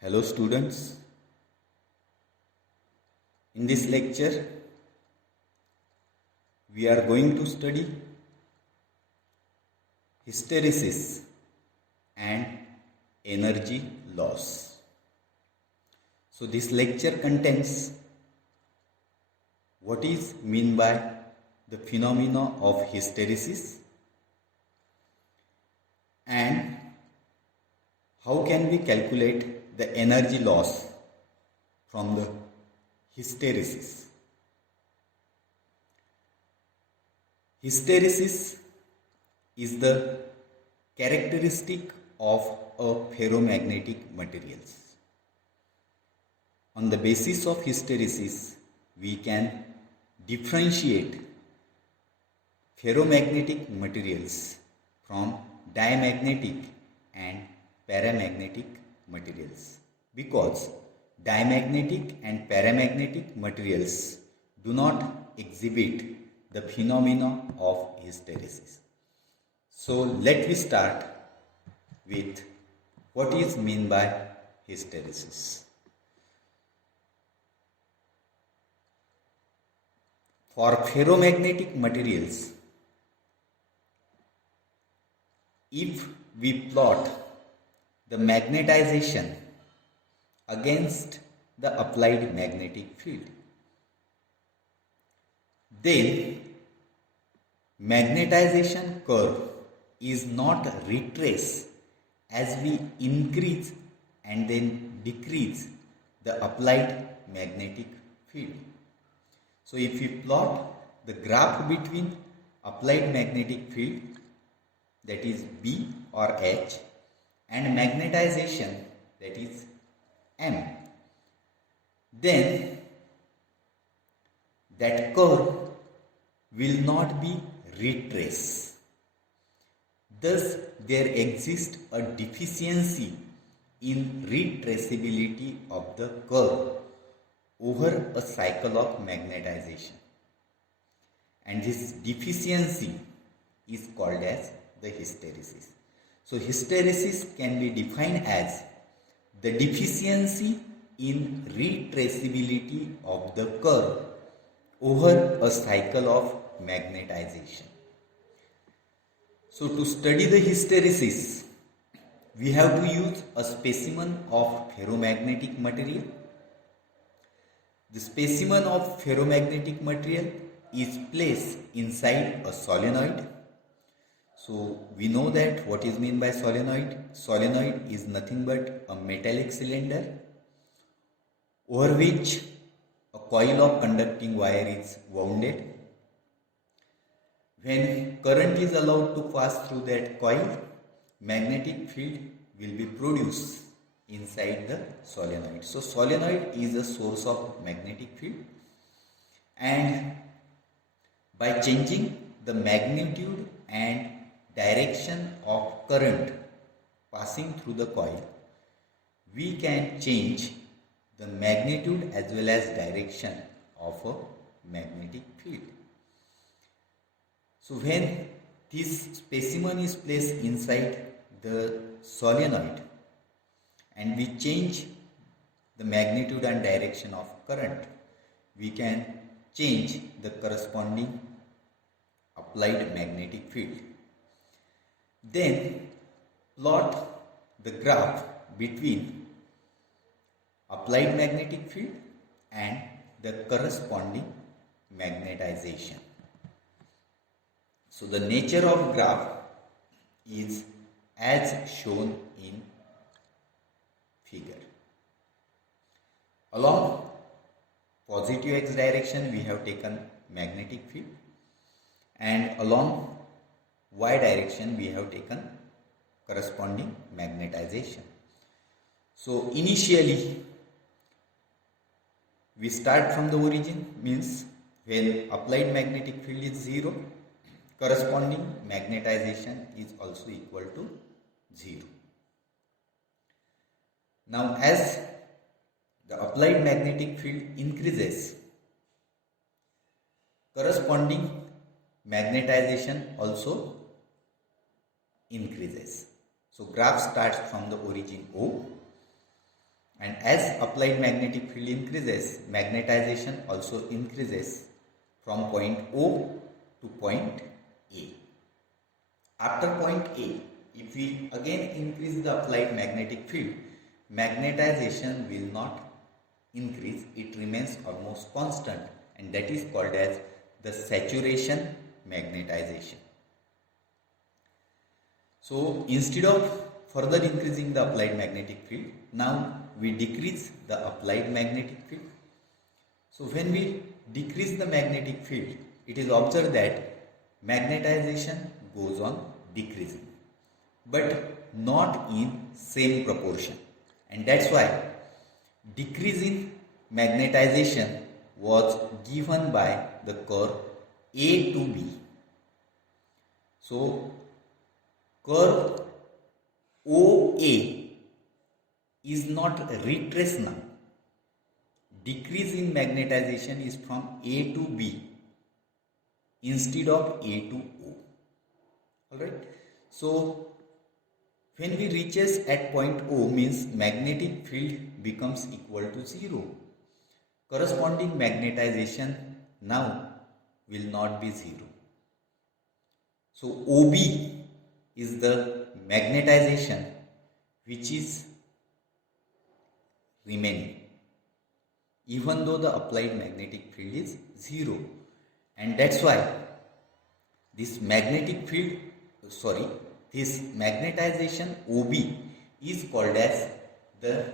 Hello students, in this lecture we are going to study hysteresis and energy loss. So this lecture contains what is meant by the phenomena of hysteresis and how can we calculate the energy loss from the hysteresis. Hysteresis is the characteristic of a ferromagnetic materials. On the basis of hysteresis, we can differentiate ferromagnetic materials from diamagnetic and paramagnetic materials, because diamagnetic and paramagnetic materials do not exhibit the phenomena of hysteresis. So let me start with what is meant by hysteresis. For ferromagnetic materials, if we plot the magnetization against the applied magnetic field, then magnetization curve is not retraced as we increase and then decrease the applied magnetic field. So if we plot the graph between applied magnetic field, that is B or H, and magnetization, that is M, then that curve will not be retraced. Thus, there exists a deficiency in retraceability of the curve over a cycle of magnetization, and this deficiency is called as the hysteresis. So hysteresis can be defined as the deficiency in retraceability of the curve over a cycle of magnetization. So to study the hysteresis, we have to use a specimen of ferromagnetic material. The specimen of ferromagnetic material is placed inside a solenoid. So we know that what is meant by solenoid. Solenoid is nothing but a metallic cylinder over which a coil of conducting wire is wounded. When current is allowed to pass through that coil, magnetic field will be produced inside the solenoid. So solenoid is a source of magnetic field, and by changing the magnitude and direction of current passing through the coil, we can change the magnitude as well as direction of a magnetic field. So when this specimen is placed inside the solenoid and we change the magnitude and direction of current, we can change the corresponding applied magnetic field. Then plot the graph between applied magnetic field and the corresponding magnetization. So the nature of graph is as shown in figure. Along positive x direction we have taken magnetic field, and along y direction we have taken corresponding magnetization. So initially we start from the origin, means when applied magnetic field is 0, corresponding magnetization is also equal to 0. Now as the applied magnetic field increases, corresponding magnetization also increases. So graph starts from the origin O And as applied magnetic field increases, magnetization also increases from point O to point A. After point A, if we again increase the applied magnetic field, magnetization will not increase, it remains almost constant, and that is called as the saturation magnetization. So instead of further increasing the applied magnetic field, now we decrease the applied magnetic field. So when we decrease the magnetic field, it is observed that magnetization goes on decreasing, but not in same proportion, and that's why decrease in magnetization was given by the curve A to B. So curve OA is not retraced now. Decrease in magnetization is from A to B instead of A to O. Alright. So when we reaches at point O, means magnetic field becomes equal to 0. Corresponding magnetization now will not be 0. So OB is the magnetization which is remaining, even though the applied magnetic field is 0. And that's why this this magnetization OB is called as the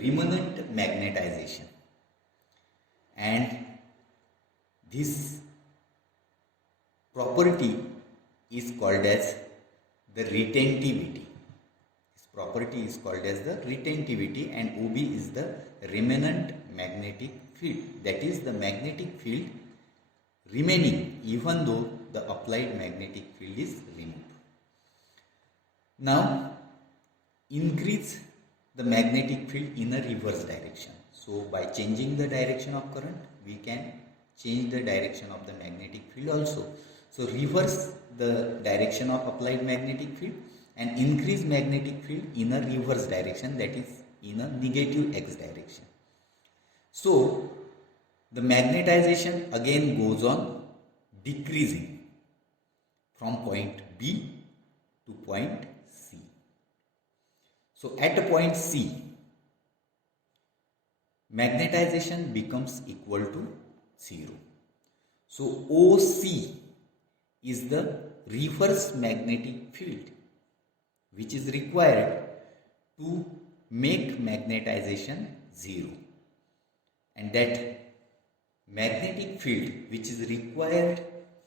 remanent magnetization, and this property is called as the retentivity. This property is called as the retentivity, and OB is the remanent magnetic field, that is the magnetic field remaining even though the applied magnetic field is removed. Now increase the magnetic field in a reverse direction. So by changing the direction of current, we can change the direction of the magnetic field also. So reverse the direction of applied magnetic field and increase magnetic field in a reverse direction, that is in a negative x direction. So the magnetization again goes on decreasing from point B to point C. So at point C, magnetization becomes equal to 0. So OC is the reverse magnetic field which is required to make magnetization 0, and that magnetic field which is required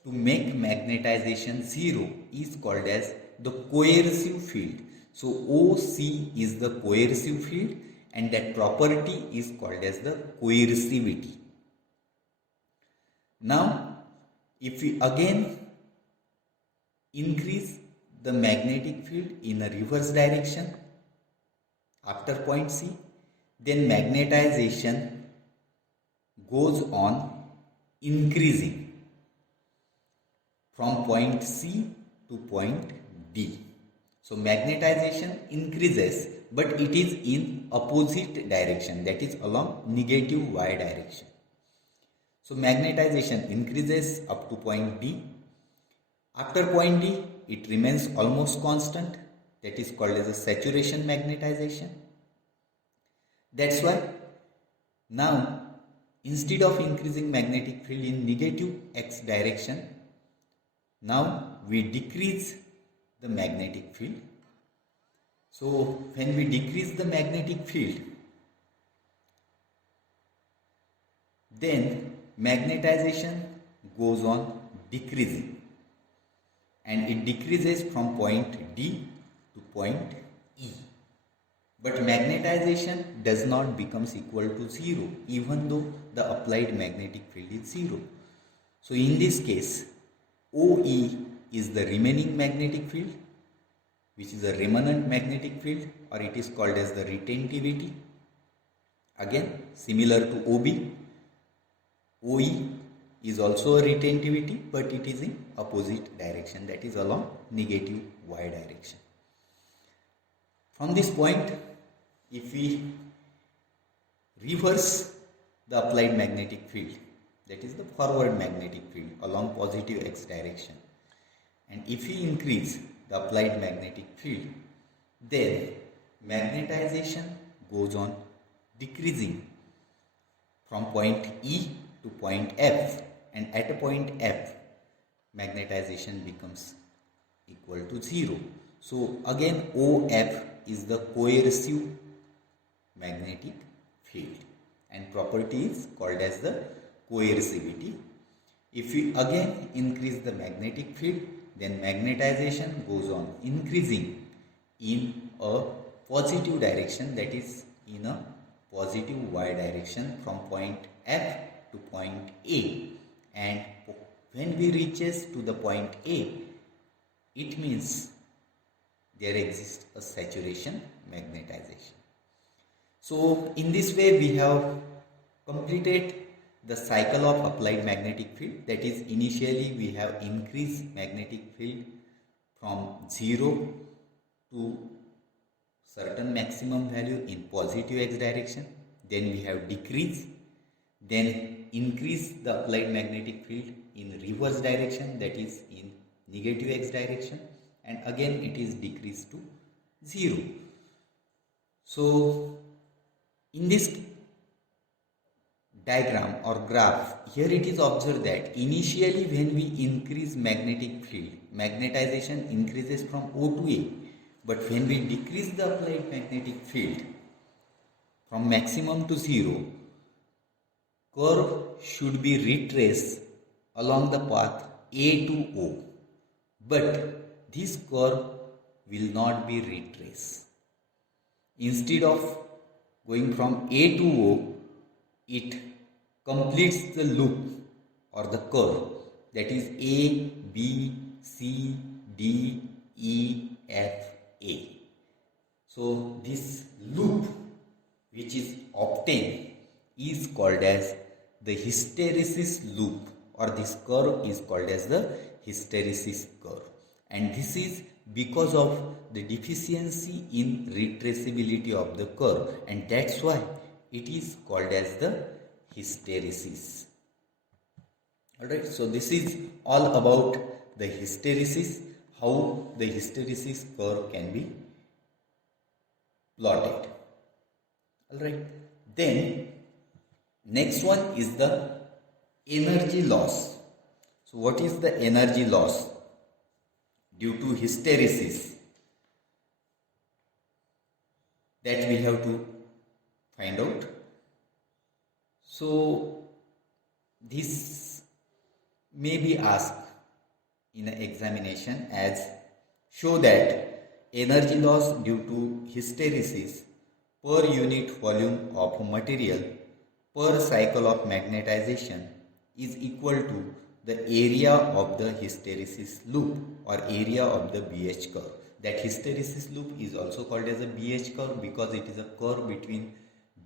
to make magnetization 0 is called as the coercive field. So OC is the coercive field, and that property is called as the coercivity. Now if we again increase the magnetic field in a reverse direction after point C, then magnetization goes on increasing from point C to point D. So magnetization increases, but it is in opposite direction, that is along negative y direction. So magnetization increases up to point D. After point D, it remains almost constant, that is called as a saturation magnetization. That's why now instead of increasing magnetic field in negative x direction, now we decrease the magnetic field. So when we decrease the magnetic field, then magnetization goes on decreasing, and it decreases from point D to point E. But magnetization does not becomes equal to 0 even though the applied magnetic field is 0. So in this case, OE is the remaining magnetic field, which is a remanent magnetic field, or it is called as the retentivity. Again, similar to OB, OE is also a retentivity, but it is in opposite direction, that is along negative y direction. From this point, if we reverse the applied magnetic field, that is the forward magnetic field along positive x direction, and if we increase the applied magnetic field, then magnetization goes on decreasing from point E to point F, and at a point F magnetization becomes equal to 0. So again OF is the coercive magnetic field and property is called as the coercivity. If we again increase the magnetic field, then magnetization goes on increasing in a positive direction, that is in a positive y direction from point F to point A, and when we reaches to the point A, it means there exists a saturation magnetization. So in this way we have completed the cycle of applied magnetic field, that is initially we have increased magnetic field from 0 to certain maximum value in positive x direction, then we have decreased, then increase the applied magnetic field in reverse direction, that is in negative x direction, and again it is decreased to 0. So in this diagram or graph, here it is observed that initially when we increase magnetic field, magnetization increases from O to A, but when we decrease the applied magnetic field from maximum to 0, curve should be retraced along the path A to O, but this curve will not be retraced. Instead of going from A to O, it completes the loop or the curve, that is A, B, C, D, E, F, A. So this loop which is obtained is called as the hysteresis loop, or this curve is called as the hysteresis curve, and this is because of the deficiency in retraceability of the curve, and that's why it is called as the hysteresis. Alright, so this is all about the hysteresis, how the hysteresis curve can be plotted. Alright, then next one is the energy loss. So what is the energy loss due to hysteresis? That we have to find out. So this may be asked in an examination as show that energy loss due to hysteresis per unit volume of material per cycle of magnetization is equal to the area of the hysteresis loop or area of the BH curve. That hysteresis loop is also called as a BH curve because it is a curve between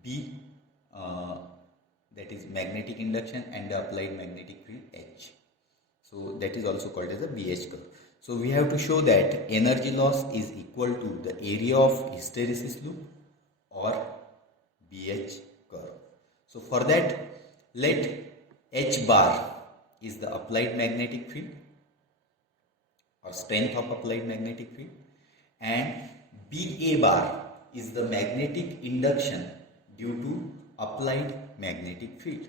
B, that is magnetic induction, and the applied magnetic field H. So that is also called as a BH curve. So we have to show that energy loss is equal to the area of hysteresis loop or BH curve. So for that, let H bar is the applied magnetic field or strength of applied magnetic field, and BA bar is the magnetic induction due to applied magnetic field,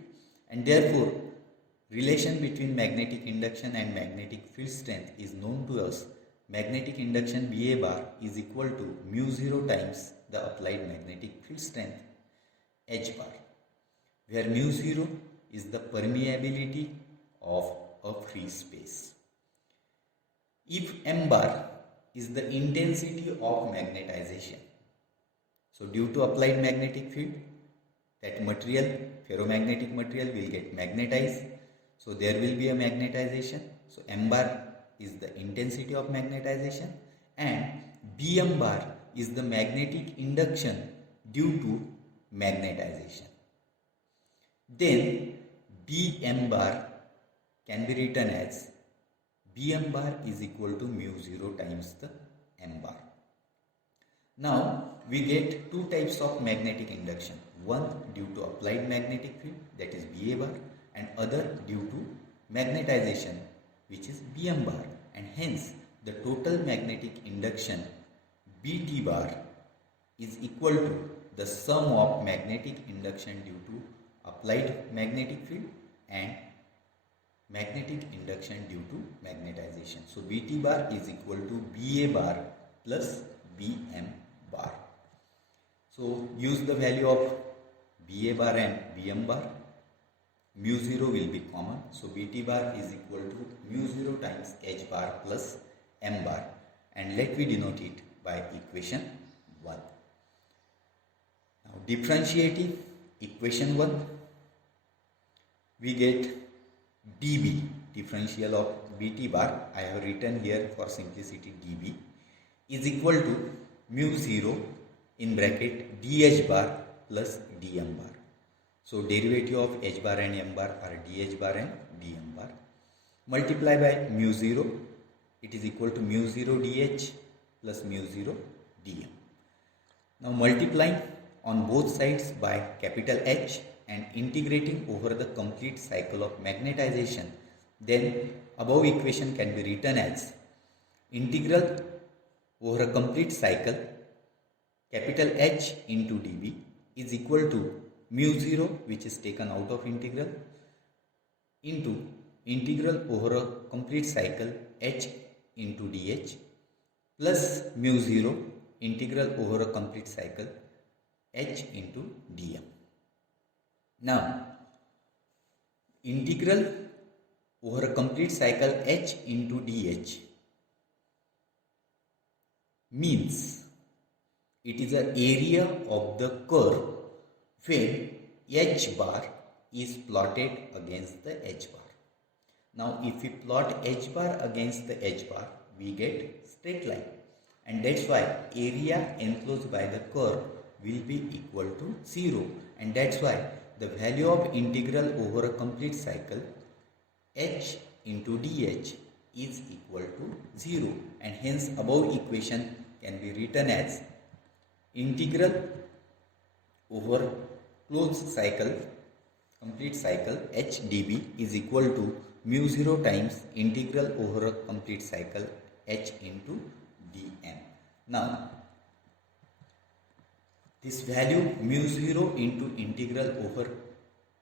and therefore relation between magnetic induction and magnetic field strength is known to us. Magnetic induction BA bar is equal to mu 0 times the applied magnetic field strength H bar, where mu 0 is the permeability of a free space. If M bar is the intensity of magnetization, so due to applied magnetic field, that material, ferromagnetic material, will get magnetized, so there will be a magnetization. So M bar is the intensity of magnetization, and Bm bar is the magnetic induction due to magnetization. Then Bm bar can be written as Bm bar is equal to mu 0 times the M bar. Now we get two types of magnetic induction. one due to applied magnetic field, that is BA bar, and other due to magnetization, which is BM bar, and hence the total magnetic induction BT bar is equal to the sum of magnetic induction due to applied magnetic field and magnetic induction due to magnetization. So BT bar is equal to BA bar plus BM bar. So use the value of BA bar and BM bar. Mu 0 will be common. So BT bar is equal to mu 0 times H bar plus M bar, and let me denote it by equation 1. Now differentiating equation 1, we get dB, differential of BT bar, I have written here for simplicity dB, is equal to mu 0 in bracket dH bar plus dM bar. So derivative of H bar and M bar are dH bar and dM bar. Multiply by mu 0, it is equal to mu 0 dH plus mu 0 dM. Now multiplying on both sides by capital H and integrating over the complete cycle of magnetization, then above equation can be written as integral over a complete cycle capital H into dB is equal to mu 0, which is taken out of integral, into integral over a complete cycle H into dH plus mu 0 integral over a complete cycle H into dM. Now integral over a complete cycle H into dH means it is the area of the curve when H bar is plotted against the H bar. Now if we plot H bar against the H bar, we get straight line, and that's why area enclosed by the curve will be equal to 0, and that's why the value of integral over a complete cycle H into dH is equal to 0, and hence above equation can be written as integral over closed cycle complete cycle H dB is equal to mu 0 times integral over a complete cycle H into dm. Now this value mu 0 into integral over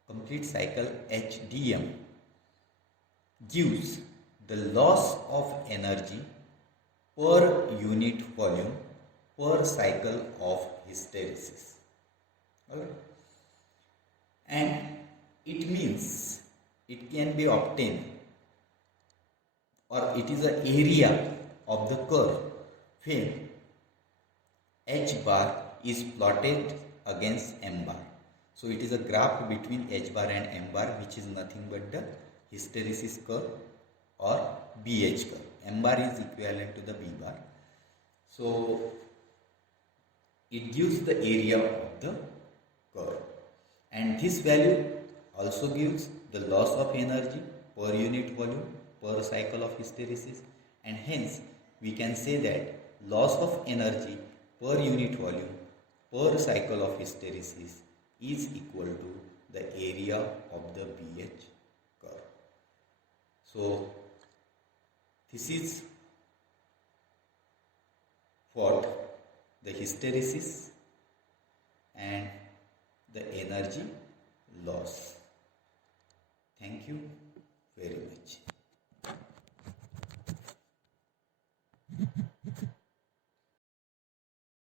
complete cycle H dm gives the loss of energy per unit volume per cycle of hysteresis. Alright. And it means it can be obtained, or it is the area of the curve when H bar is plotted against M bar. So it is a graph between H bar and M bar, which is nothing but the hysteresis curve or BH curve. M bar is equivalent to the B bar. So it gives the area of the curve, and this value also gives the loss of energy per unit volume per cycle of hysteresis, and hence we can say that loss of energy per unit volume per cycle of hysteresis is equal to the area of the BH curve. So this is what the hysteresis and the energy loss. Thank you.